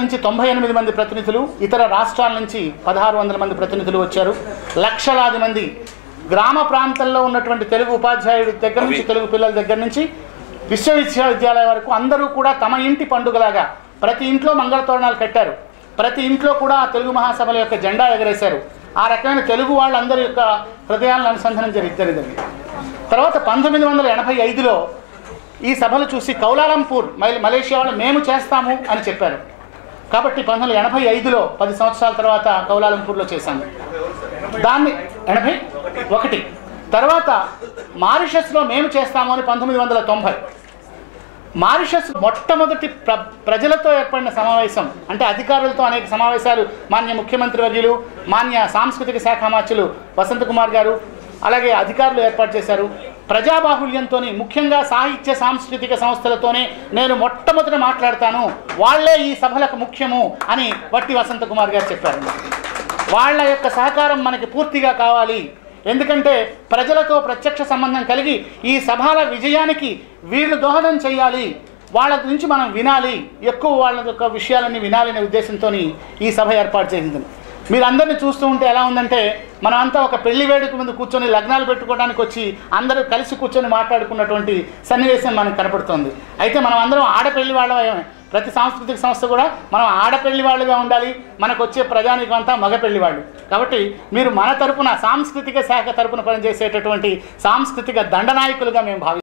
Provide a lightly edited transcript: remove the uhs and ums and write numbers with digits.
నుంచి 98 మంది ప్రతినిధులు, ఇతర రాష్ట్రాల నుంచి 1600 మంది ప్రతినిధులు వచ్చారు. లక్షలాది మంది గ్రామ ప్రాంతాల్లో ఉన్నటువంటి తెలుగు ఉపాధ్యాయుడి దగ్గర నుంచి, తెలుగు పిల్లల దగ్గర నుంచి విశ్వవిద్యాలయం వరకు అందరూ కూడా తమ ఇంటి పండుగలాగా ప్రతి ఇంట్లో మంగళతోరణాలు కట్టారు. ప్రతి ఇంట్లో కూడా తెలుగు మహాసభల యొక్క జెండా ఎగరేశారు. ఆ రకమైన తెలుగు వాళ్ళందరి యొక్క హృదయాలను అనుసంధానం జరిగింది. తర్వాత 1985లో ఈ సభలు చూసి కౌలాలంపూర్ మలేషియా వాళ్ళు మేము చేస్తాము అని చెప్పారు. కాబట్టి 1985లో 10 సంవత్సరాల తర్వాత కౌలాలంపూర్లో చేశాము. దాన్ని 81 తర్వాత మారిషస్లో మేము చేస్తాము అని 1990. మారిషస్ మొట్టమొదటి ప్రజలతో ఏర్పడిన సమావేశం, అంటే అధికారులతో అనేక సమావేశాలు మాన్య ముఖ్యమంత్రి వర్యులు, మాన్య సాంస్కృతిక శాఖ మంత్రులు వసంత్ కుమార్ గారు, అలాగే అధికారులు ఏర్పాటు చేశారు. ప్రజాబాహుల్యంతో, ముఖ్యంగా సాహిత్య సాంస్కృతిక సంస్థలతోనే నేను మొట్టమొదట మాట్లాడతాను, వాళ్లే ఈ సభలకు ముఖ్యము అని వట్టి వసంత్ కుమార్ గారు చెప్పారు. వాళ్ళ యొక్క సహకారం మనకి పూర్తిగా కావాలి. ఎందుకంటే ప్రజలతో ప్రత్యక్ష సంబంధం కలిగి ఈ సభల విజయానికి వీళ్ళు దోహదం చేయాలి, వాళ్ళ నుంచి మనం వినాలి, ఎక్కువ వాళ్ళ యొక్క విషయాలన్నీ వినాలనే ఉద్దేశంతో ఈ సభ ఏర్పాటు చేసింది. మీరు అందరినీ చూస్తూ ఉంటే ఎలా ఉందంటే, మనమంతా ఒక పెళ్లి వేడుక ముందు కూర్చొని లగ్నాలు పెట్టుకోవడానికి వచ్చి అందరూ కలిసి కూర్చొని మాట్లాడుకున్నటువంటి సన్నివేశం మనకు కనపడుతుంది. అయితే మనం అందరం ఆడపెళ్లి వాళ్ళమే. ప్రతి సాంస్కృతిక సంస్థ కూడా మనం ఆడపెళ్లి వాళ్ళుగా ఉండాలి, మనకు వచ్చే ప్రజానికం అంతా మగ పెళ్లి వాళ్ళు. కాబట్టి మీరు మన తరపున, సాంస్కృతిక శాఖ తరపున పనిచేసేటటువంటి సాంస్కృతిక దండనాయకులుగా మేము భావిస్తాం.